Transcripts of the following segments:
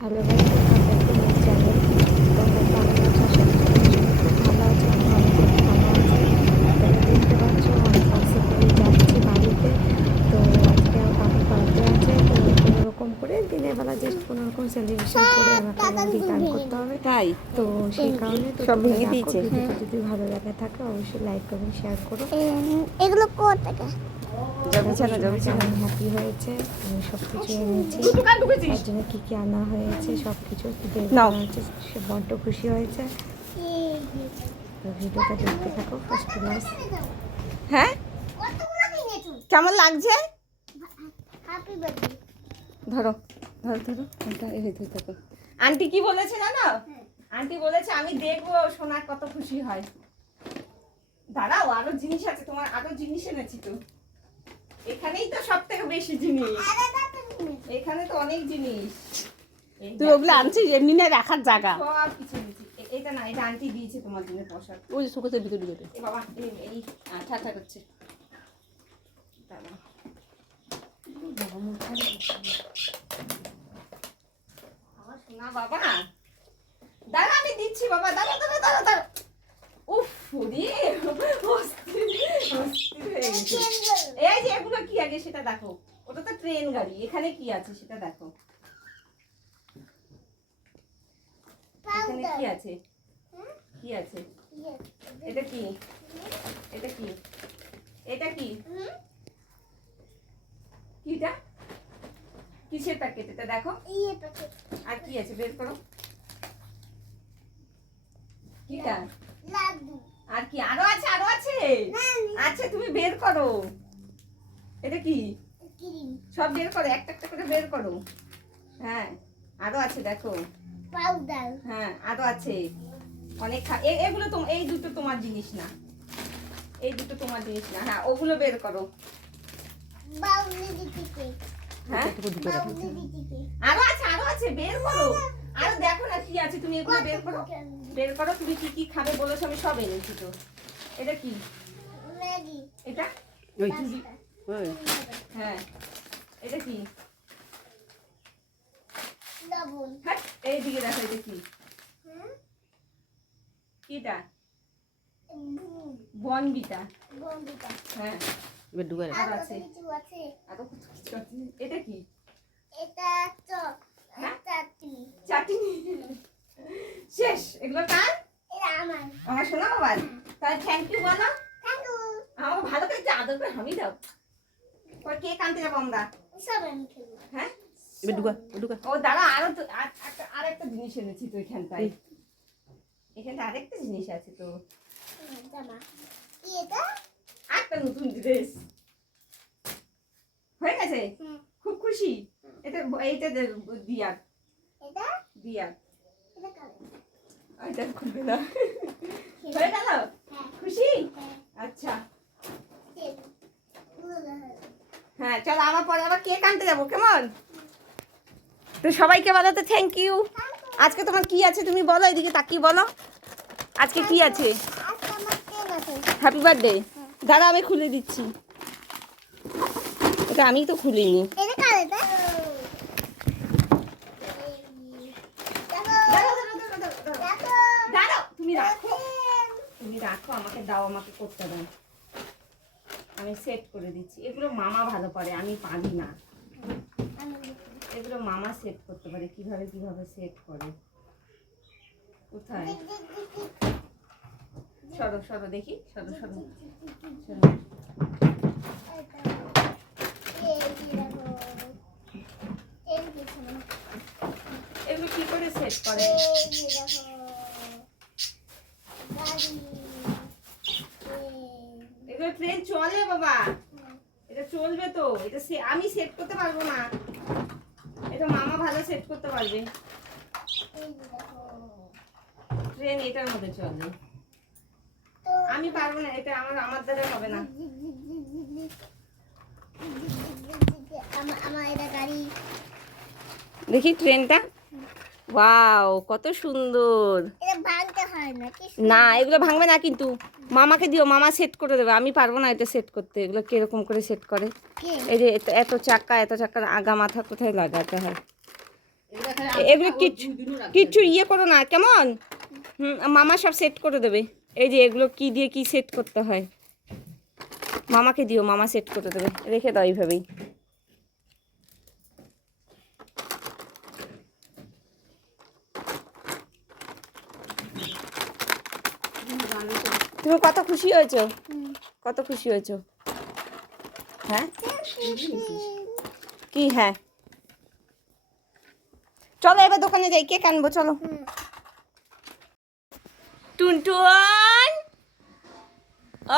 Hello guys, welcome back to my channel. তোমরা কেমন আছো? আশা করি তোমরা সবাই খুব ভালো আছো। তোমরা দেখতে পাচ্ছ আমি বাসে করে যাচ্ছি বাড়িতে। তো আজকে আমার পাখির বার্থডে আছে, তো কোনো রকম করে দিনের বেলা জাস্ট কোনো রকম সেলিব্রেশন করে আমাকে রিটার্ন করতে হবে। তাই তো সেই কারণে তো সব তোমরা ভেঙে দেখো, দিয়েছে। ভিডিওটা যদি ভালো লাগে থাকে অবশ্যই লাইক করবেন, শেয়ার করো। এগুলো কোথেকে? কেমন হ্যাপি হয়েছে, আমি সব কিছু এনেছি। তার জন্য কী কী আনা হয়েছে সব কিছু নাও। হচ্ছে, সে বড্ড খুশি হয়েছে। তো ভিডিওটা দেখতে থাকো ফার্স্ট ক্লাস। হ্যাঁ, কেমন লাগছে? Happy birthday. ধরো ধরো ধরো, এটা এই ধরে থাকো। আন্টি কি বলেছে জানো? আন্টি বলেছে আমি দেখবো সোনা কত খুশি হয়। দাঁড়াও, আরো জিনিস আছে, তোমার আরো জিনিস এনেছি তো। এখানেই তো সব থেকে বেশি জিনিস, এখানে তো অনেক জিনিস। তুই ওগুলো আনছিস এমনি না, রাখার জায়গা সব কিছু এনেছি। এটা না, এটা আন্টি দিয়েছে তোমার জন্য পোশাক। ওই যে সুখের ভিতরে ঢুকে এ বাবা, এই ঠাট্টা করছে। দাঁড়াও না বাবা, দাঁড়া আমি দিচ্ছি বাবা, দাঁড়া দাঁড়া দাঁড়া দাঁড়া। উফ রে, অস্থির হয়ে গেছে। এই যে এগুলো কি আগে সেটা দেখো, ওটা তো ট্রেন গাড়ি, এখানে কি আছে সেটা দেখো। এখানে কি আছে? কি আছে? এটা কি? এটা কি? এটা কি? কিটা? কিসের প্যাকেট এটা দেখো? আর কি আছে বের করো। কিটা? আর কি আরো আছে? আরো আছে? আচ্ছা তুমি বের করো। এটা কি? সব বের করো, একটা একটা করে বের করো। হ্যাঁ আরো আছে দেখো। পাউডার। হ্যাঁ আরো আছে অনেক। এগুলো তো, এই দুটো তোমার জিনিস না, এই দুটো তোমার জিনিস না। হ্যাঁ ওগুলো বের করো। হ্যাঁ আরো আছে, আরো আছে, বের করো। আরো দেখো না কি আছে, তুমি এগুলো বের করো। বের করো, তুমি কি কি খাবে বলেছো আমি সব এনেছি তো। এটা কি? এটা হ্যাঁ এটা কি? হ্যাঁ এইদিকে দেখো, এটা কি? কিটা? বনবিটা। হ্যাঁ আর আছে, আরো কত কিছু আছে। এটা কি? চাটনি। শেষ এগুলো কার? আমার শোনা বাবা, তাহলে থ্যাংক ইউ বলো। আমাকে ভালো করে একটু আদর করে হামি দাও। পরে কেক আনতে যাবো আমরা। হ্যাঁ ও দাঁড়া, আরো তো আরেকটা জিনিস এনেছি তো এখানটায়। এখানটা আরেকটা জিনিস আছে তো, একটা নতুন ড্রেস হয়ে গেছে। খুব খুশি। এটা এইটা দিয়ার দিয়ার এটা খুলবে না। হয়ে গেল? খুশি? আচ্ছা হ্যাঁ চলো, আমার পরে আবার কেক আনতে যাবো, কেমন? তো সবাইকে বলো তো থ্যাংক ইউ। আজকে তোমার কি আছে তুমি বলো, এদিকে তাকিয়ে বলো আজকে কি আছে। Happy birthday. দাঁড়া আমি খুলে দিচ্ছি, এটা আমি তো খুলিনি। তুমি রাখো, তুমি রাখো, আমাকে দাও, আমাকে করতে দাও, আমি সেট করে দিচ্ছি। এগুলো মামা ভালো পারে, আমি পারি না। এগুলো মামা সেট করতে পারে, কিভাবে কিভাবে সেট করে। কোথায়? সরো সরো দেখি, সরো সরো সরো। এগুলো কি করে সেট করে? এগুলো ট্রেন চলে বাবা, এটা চলবে তো। এটা আমি সেট করতে পারবো না, এটা মামা ভালো সেট করতে পারবে। ট্রেন এটার মধ্যে চলে, আমি পারবো না, এটা আমার দ্বারা হবে না। দেখি ট্রেনটা, ওয়াও কত সুন্দর। না এগুলো ভাঙবে না কিন্তু, মামাকে দিও, মামা সেট করে দেবে, আমি পারবো না এটা সেট করতে। এগুলো কিরকম করে সেট করে? এই যে এত চাকা, এত চাকার আগা মাথা কোথায় লাগাতে হয়? এগুলো কিচ্ছু কিচ্ছু ইয়ে করো না কেমন। মামা সব সেট করে দেবে। এই যে এগুলো কি দিয়ে কি সেট করতে হয় মামাকে দিও, মামা সেট করে দেবে, রেখে দাও এইভাবেই। তুমি কত খুশি হয়েছো, কত খুশি হয়েছো? হ্যাঁ কি? হ্যাঁ চলো এবার দোকানে যাই, কেক আনবো চলো। টুনটুন,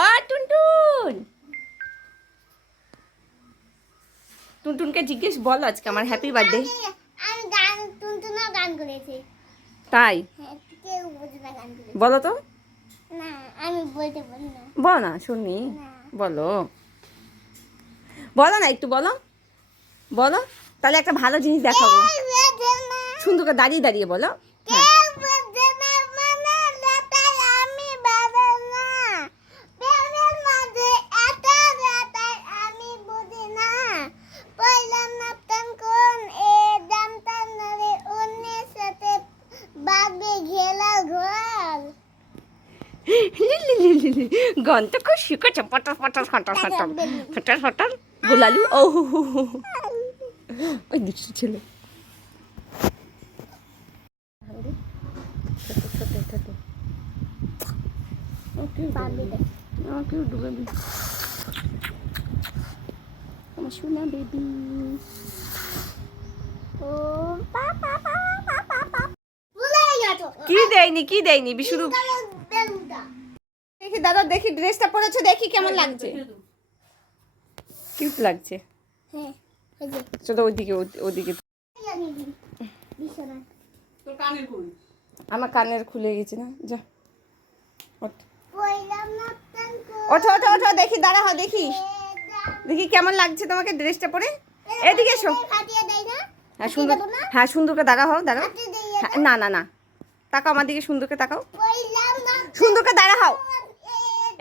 ও টুনটুন, টুনটুনকে জিজ্ঞেস বলো আজকে আমার হ্যাপি বার্থডে। আমি গান টুনটুনা গান করেছি। তাই হ্যাঁ, কেউ বুঝবে না গান করেছি। বলো তো, না আমি বলতে পারি না। বলো না শুনি, না। বলো বলো না একটু বলো, বলো তাহলে একটা ভালো জিনিস দেখাবো। কেউ বুঝবে না। সুন্দর করে দাঁড়িয়ে দাঁড়িয়ে বলো। হ্যাঁ। কেউ বুঝবে না মানে রাতাই আমি বাবা না। প্রেমের মাঝে এত রাতাই আমি বুঝি না। পয়লাম নাপতাম কোন এ জানতাম না রে অন্যের সাথে বাগে ঘেলা ঘর। গান তো খুব শিখেছে, পটার পটার ফটার ফটার ফটার ফটার গোলালু। ও ওই দৃষ্টি ছিল আমার সোনা বেবি। ও পাপা পাপা পাপা ভুলে গেছো। কি দেয়নি, কি দেয়নি শুধু বেলুনটা দেখি দাদা, দেখি ড্রেসটা পরেছো, দেখি কেমন লাগছে। কিউট লাগছে। হ্যাঁ ওই যে চলো ওইদিকে, ওদিকে। বিছানা আমার কানের খুলে গেছে না, যা ওঠ। পয়লাম নাপতাম কোন ওঠো ওঠো ওঠো, দেখি দাঁড়া হয়, দেখি দেখি কেমন লাগছে তোমাকে ড্রেসটা পরে। এদিকে এসো। ফাটিয়ে দেয় না। হ্যাঁ সুন্দর, হ্যাঁ সুন্দর করে দাঁড়া হও, দাঁড়াও। ফাটিয়ে দেয় হ্যাঁ, না না না, তাকাও আমার দিকে, সুন্দর করে তাকাও, পয়লাম না সুন্দর করে দাঁড়া হও।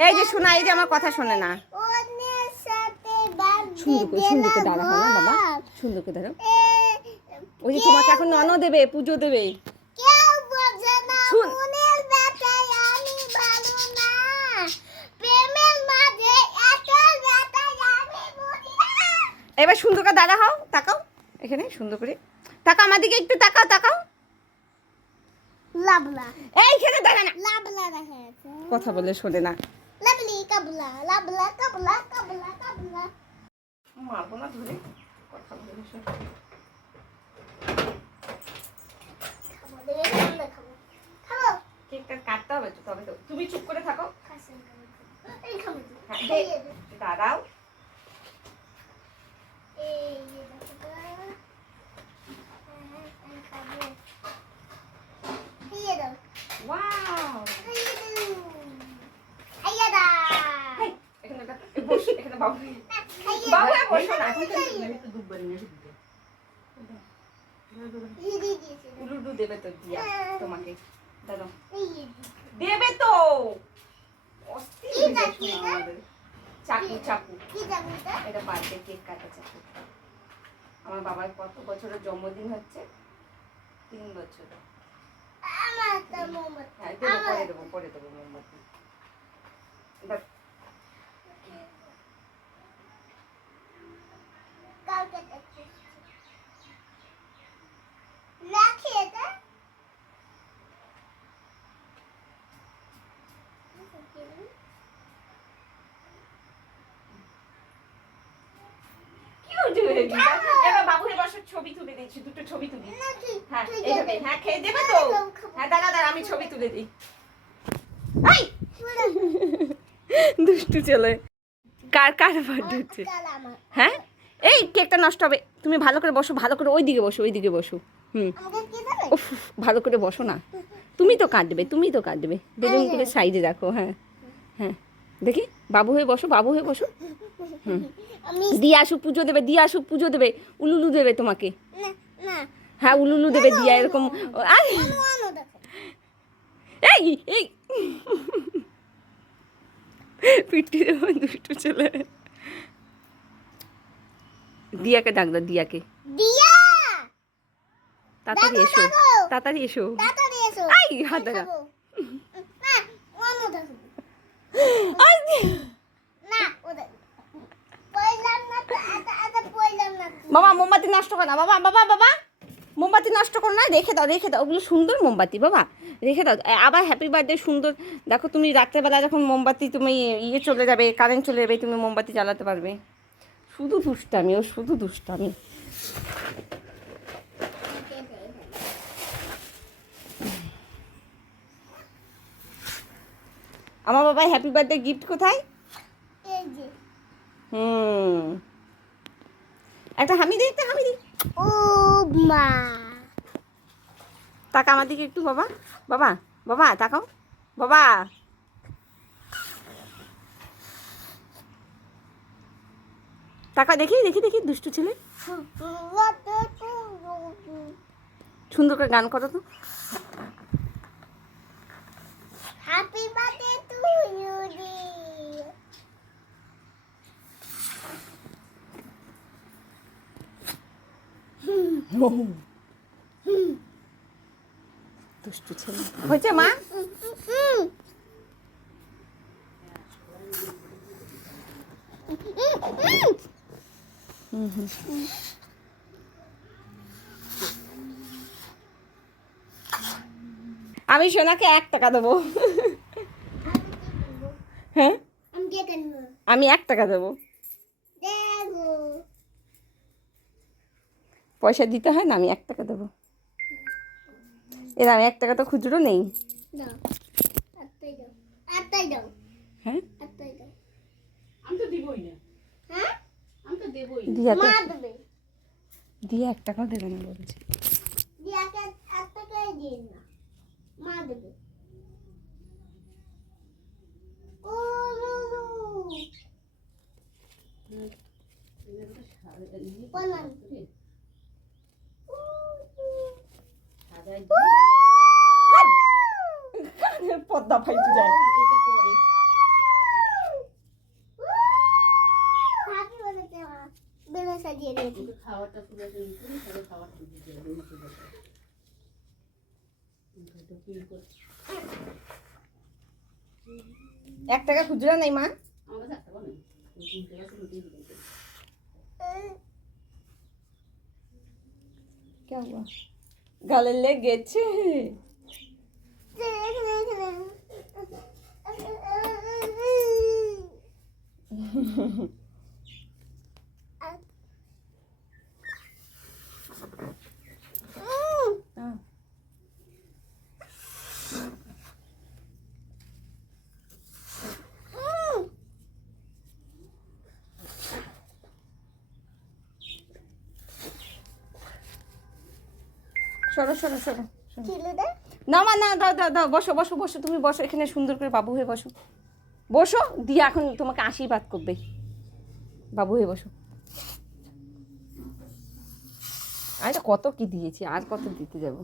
এই যে শোনা, এই যে আমার কথা শোনে না। অন্যের সাথে বাগে সুন্দর করে দাঁড়া হও না বাবা, সুন্দর করে দাঁড়াও। ওই যে তোমাকে এখন নন দেবে, পুজো দেবে। কেউ বোঝে না শুন। মনের ব্যথায় আমি ভালো না। প্রেমের মাঝে এত ব্যথায় আমি বুঝি না। এবার সুন্দর করে দাঁড়া হও, তাকাও এখানে সুন্দর করে তাকাও, আমার দিকে একটু তাকাও, তাকাও। লাবলা এইখানে দাঁড়া না, লাবলা দেখা যাচ্ছে। কথা বলে শোনে না। লাবলি কাবলা লাবলা কাবলা কাবলা কাবলা। মারবো না ধরে, কথা বলে শোনে। খাবো দেবে সামনে খাবো খাবো কেকটা কাটতে হবে তো, তবে তো। তুমি চুপ করে থাকো। খাসি এই খাবো হ্যাঁ, খাইয়ে দে দাঁড়াও। এই যে দেখো তো। আমি খাবো খাইয়ে দাও ওয়াও, খাইয়ে দাও খাইয়ে দাও হেই, এখানে দাঁড়া, বস, এখানে বাবু। খাইয়ে বাবু বসো না, দিদি দিয়েছে উলুডু দেবে তো দিয়া তোমাকে, দাঁড়াও। এই যে দেবে তো, অস্থির কি হয়ে যায় চাকু শোনা এটা? আমাদের। চাকু চাকু, কি জানি এটা এটা বার্থডে কেক কাটা চাকু। আমার বাবার কত বছরের জন্মদিন হচ্ছে? 3 বছর। আমার তো মোমবাতি হ্যাঁ দেবো, পরে দেবো, পরে দেবো মোমবাতি। এবার কালকে দেখছি রাখি এটা cute হয়ে গেছে। এবার বাবুর বছর ছবি তুলে দিচ্ছি, দুটো ছবি তুলি। হ্যাঁ এইভাবে, হ্যাঁ খেয়ে দেবে তো। হ্যাঁ দাঁড়া দাঁড়া, আমি ছবি তুলে দিই। এই দুষ্টু ছেলে। কার কার বার্থডে হচ্ছে? হ্যাঁ এই কেকটা নষ্ট হবে, তুমি ভালো করে বসো, ভালো করে ওইদিকে বসো, ওইদিকে বসো। আমাকে কি দেবে উফ, ভালো করে বসো না, তুমি তো কাটবে, তুমি তো কাটবে। বেলুনগুলো সাইডে রাখো। হ্যাঁ হ্যাঁ, দেখি বাবু হয়ে বসো, বাবু হয়ে বসো। আমি দিয়ে আসুক পুজো দেবে, দিয়ে আসুক পুজো দেবে, উলুলু দেবে তোমাকে। না না হ্যাঁ উলুলু দেবে, দিয়া এরকম। আয়, আনো দেখো এই এই পিটি দেবো, দুষ্টু ছেলে। দিয়াকে ডাক দাও, দিয়াকে। দিয়া তাড়াতাড়ি এসো, তাড়াতাড়ি এসো। তাড়াতাড়ি এসো। আই হাত ধরা। খাবো। না, অন্য দেখো। না, ওদের। পয়লাম না তো, এটা পয়লাম না। বাবা মোমবাতি নষ্ট কর না, বাবা বাবা বাবা মোমবাতি নষ্ট করো না, রেখে দাও রেখে দাও, ওগুলো সুন্দর মোমবাতি বাবা, রেখে দাও। আবার হ্যাপি বার্থডে সুন্দর। দেখো তুমি রাত্রেবেলা যখন মোমবাতি তুমি ইয়ে চলে যাবে, কারেন্ট চলে যাবে, তুমি মোমবাতি জ্বালাতে পারবে। শুধু দুষ্টামি, ও শুধু দুষ্টামি। আমার বাবাই হ্যাপি বার্থডে গিফট কোথায়? এই যে। একটা হামি দিই, একটা হামি দিই। ও মা। তাকা আমার দিকে একটু বাবা, বাবা বাবা তাকাও বাবা। তাকা, দেখি দেখি দেখি, দুষ্টু ছেলে। সুন্দর করে গান করো তো। Happy birthday to you dear. দুষ্টু ছেলে হয়েছে মা। আমি সোনাকে 1 টাকা দেবো। হ্যাঁ আমি কে কেনব? আমি 1 টাকা দেবো। দেখো। পয়সা দিতে হয় না, আমি 1 টাকা দেবো। এর আমি 1 টাকা তো খুচরো নেই। দাও। আত্তাই দাও। আত্তাই দাও। হ্যাঁ আত্তাই দাও। আমি তো দিবই না, হ্যাঁ? আমি তো দেবই না। দিয়া তো মা দেবে। দিয়ে 1 টাকাও দেবে না বলেছে। দিয়াকে আত্তাই দিন না। মা দেবে। ও লুলু। বললাম। পদ্মা ফাইটে যায়। এটা পরে হ্যাপি বার্থডে মা। বেলা সাজিয়ে দিয়েছি। ওকে খাওয়াটা পুরো তৈরি করি, তাহলে খাওয়াটা দিতে হবে। এটা ফিল করছি। 1 টাকা খুচরো নেই মা। আমার কাছে একটা বানাই। ওই 3 টাকা শুরু দিয়ে দিতে। क्या हुआ? গালে লেগেছে। সরো সরো সরো সরো। ছিলে দে। না মা না, দাও দাও দাও, বসো বসো বসো, তুমি বসো এখানে সুন্দর করে, বাবু হয়ে বসো। বসো, দিয়ে এখন তোমাকে আশীর্বাদ করবে। বাবু হয়ে বসো। আমি তো কত কি দিয়েছি, আর কত দিতে যাব।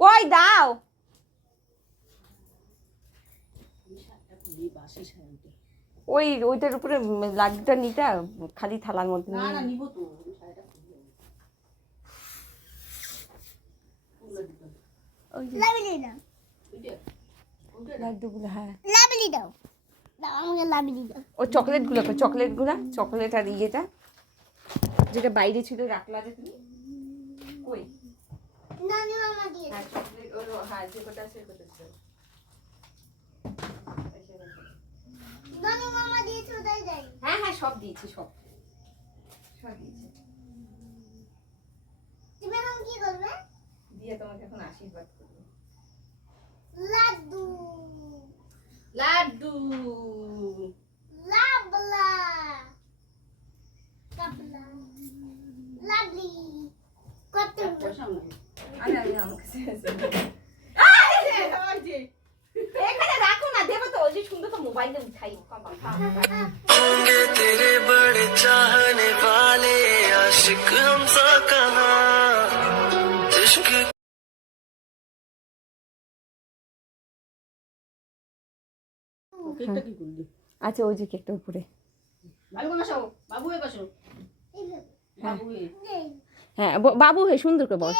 কই দাও। এই বাসি শাড়িটা। ওইটার উপরে লাড্ডুটা নিটা, খালি থালার মধ্যে না নিয়ে না নাও। নিব তো, আমি শাড়িটা খুলে নেব। খুলে দিতে হবে। ওই যে লাবিলি দাও। ওইটা ওইটা লাড্ডুগুলো, হ্যাঁ লাবিলি দাও। দাও আমাকে লাবিলি দাও। ও চকলেটগুলো, চকলেটগুলো, চকলেট আর ইয়েটা যেটা বাইরে ছিল রাখলা যে তুমি, কই? নানি মামা দিয়ে হ্যাঁ চকলেট, ওই হ্যাঁ যে কটা আছে কটা ছিল। নানি মামা দিয়ে চলে যাই। হ্যাঁ হ্যাঁ সব দিয়েছি, সব সব দিয়েছি। তুমি এখন কি করবে? দিয়ে তোমাকে এখন আশীর্বাদ করবো। লাড্ডু। লাড্ডু লাবলা। কাবলা। লাভলি। কত পয়সাও নাই। আরে আমি আমাকে এখানে রাখো না, দেবো তো, ওই যে সুন্দর তো মোবাইলে উঠাই। होंगे तेरे बड़े चाहने वाले आशिक हमसा कहाँ इश्क কেকটা কি করলি? আচ্ছা ওই যে কেকটা উপরে। বাবু বসো, বাবু হয়ে বসো। এইভাবে। বাবু হয়ে। নেই। হ্যাঁ বাবু হে সুন্দর করে বস।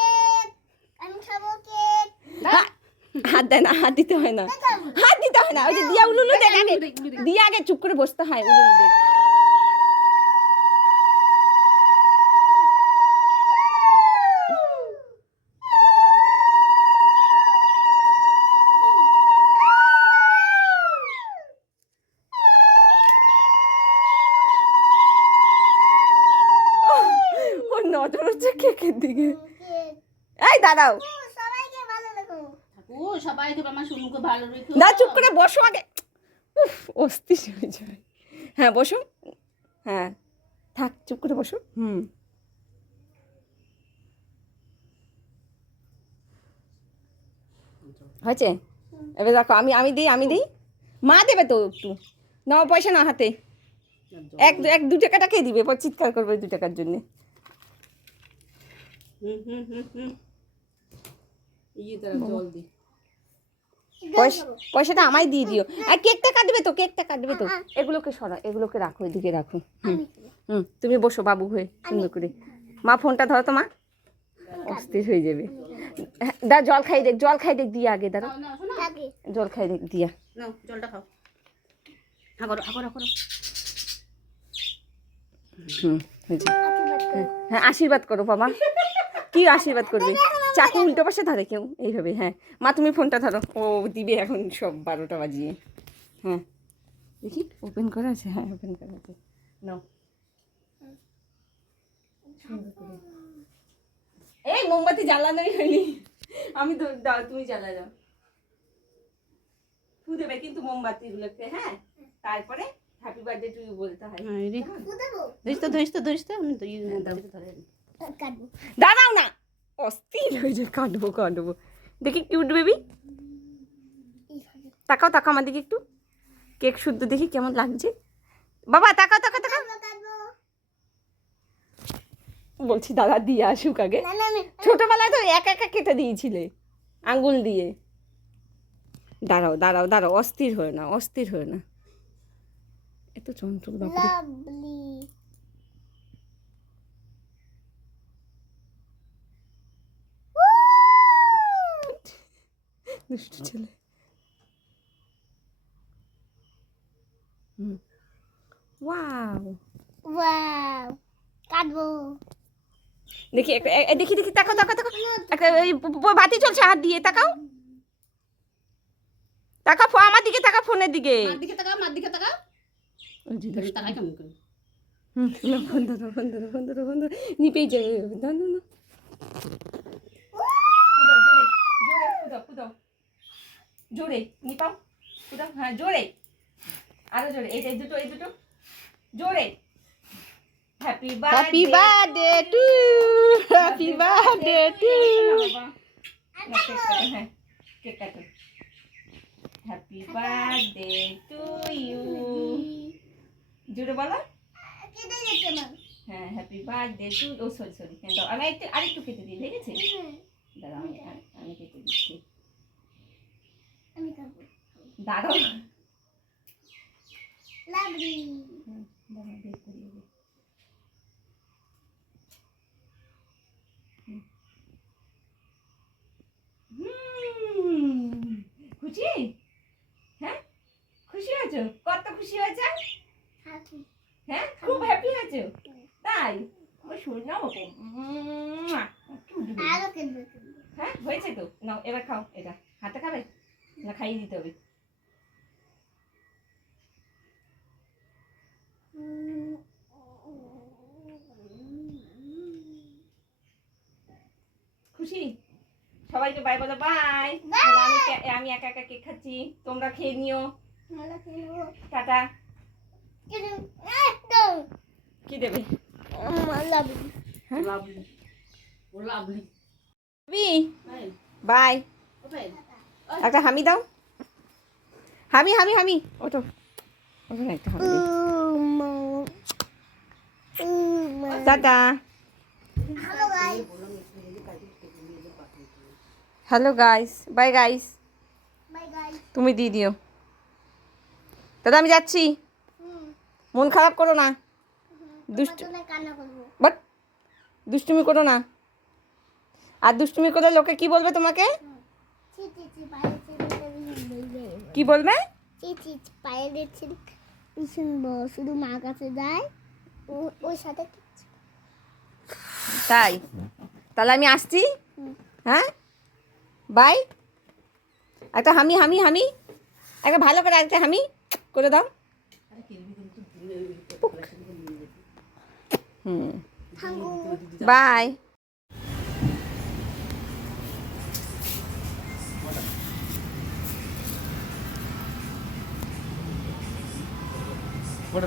আমি খাবো কেক। হাত দেয় না, হাত দিতে হয় না, হাত দিতে হয় না। ওই যে দিয়া উলুলু দেখ আগে, দিয়া আগে চুপ করে বসতে হয়, উলুলু দেখ। ওর নজর হচ্ছে কেকের দিকে। কেক। এই দাঁড়াও, সবাইকে ভালো লাগো। ঠাকুর সবাইকে আমার শুনুকে ভালো রেখো। না চুপ করে বসো আগে। উফ, অস্থির হয়ে যায়। হ্যাঁ বসো, হ্যাঁ থাক, চুপ করে বসো। হয়েছে? এবার দেখো, আমি দিই। মা দেবে তো একটু, নাও পয়সা না হাতে। এক 2 টাকাটা কে দিবে? এরপর চিৎকার করবে 2 টাকার জন্য। ইয়ে তারা জল দি। পয়সাটা আমায় দিয়ে দিও। আর কেকটা কাটবে তো, এগুলোকে সরা, এগুলোকে রাখো, এদিকে রাখো। তুমি বসো বাবু হয়ে সুন্দর করে। মা ফোনটা ধরো তো মা, অস্থির হয়ে যাবে। দা জল খাই দেখ দিয়া আগে, দাঁড়া নাও নাও শোনো। থাকে। জল খাই দেখ দিয়া। নাও জলটা খাও। হ্যাঁ করো করো করো। হয়েছে। হ্যাঁ আশীর্বাদ করো বাবা। কি আশীর্বাদ করবে? চাকু উল্টো পাশে ধরে কেউ এইভাবে। হ্যাঁ মা তুমি ফোনটা ধরো, ও দিবে এখন সব 12টা বাজিয়ে। হ্যাঁ দেখি ওপেন করা আছে, হ্যাঁ ওপেন করা আছে, নাও। এই মোমবাতি জ্বালানোই হয়নি, আমি তো দাও, তুমি জ্বালায় দাও। ফু দেবে কিন্তু মোমবাতিগুলোকে, হ্যাঁ তারপরে হ্যাপি বার্থডে টু ইউ বলতে হয়। হ্যাঁ রে। দেবো। ধরিস তো আমি তো ইয়ে ধরে। কাটবো। দাঁড়াও না, অস্থির হয়ে যায়। কাটবো দেখি কিউট বেবি, তাকাও আমার দিকে একটু। কেক শুদ্ধ দেখি কেমন লাগছে। বাবা তাকাও। কাটবো। বলছি দাদা দিয়ে আসুক আগে। না না আমি ছোটবেলায় তো একা কেটে দিয়েছিলে আঙ্গুল দিয়ে। দাঁড়াও, অস্থির হয় না, এত চঞ্চল বাপরে। লাভলি। দুষ্টু ছেলে। Wow, wow. কাটবো। দেখি তাকাও। একটা এই বাতি চলছে, হাত দিয়ে তাকাও। আমার দিকে তাকা, ফোনের দিকে। মার দিকে তাকাও, মার দিকে তাকাও। ওই যে দুষ্টু। তাকাই কেমন করে? ফোন ধরো, নিপেই যাবে। না জোরে নিপাও, ফুদাও, হ্যাঁ জোরে, আরো জোরে, এই দুটো জোরে। Happy birthday to, happy birthday to. হ্যাঁ কেক কাটো। হ্যাপি বার্থডে টু ইউ, জোরে বলো। কেটে যেতে না। হ্যাঁ হ্যাপি বার্থডে টু, ও সরি হ্যাঁ দাও, আমি আরেকটু কেটে দিই, ঠিক আছে? দাঁড়াও আমি কেটে দিচ্ছি, আমি কাটবো। দাঁড়াও। লাভলি। দাঁড়াও বের করিয়ে দিই। খুশি? হ্যাঁ খুশি হয়েছো? কত খুশি হয়েছে? হাসি। হ্যাঁ খুব হ্যাপি হয়েছো? তাই? আমার শোনা মতো। আরো কেটে। হ্যাঁ হয়েছে তো, নাও এবার খাও। এটা হাতে খাবে না খাইয়ে দিতে হবে? খুশি? সবাইকে বাই বলো, বাই। আমি একা কেক খাচ্ছি, তোমরা খেয়ে নিও। মালা কিনবো। টাটা। কেটে। একদম। কি দেবে? লাভলি। লাভলি। ও লাভলি। এই, বাই। ওপেন। একটা হামি দাও। হামি ওঠো না, একটা হামি দাও। Tata. Hello guys. Hello guys, bye guys. Bye guys. তুমি দিয়ে দিও। দাদা আমি যাচ্ছি, মন খারাপ করো না, দুষ্টু না কান্না করবো। বাট দুষ্টুমি করো না। আর দুষ্টুমি করে লোকে কি বলবে তোমাকে? চি চি চি পায়ের ছেলেটা ভীষণ বলবে। কি বলবে? চি চি চি পায়ের ছেলে ভীষণ শুধু মা কাছে যায় ওর সাথে তাই? তাহলে আমি আসছি। হ্যাঁ, বাই। একটা হামি হামি হামি, একটা ভালো করে একটা হামি করে দাও। বাই। What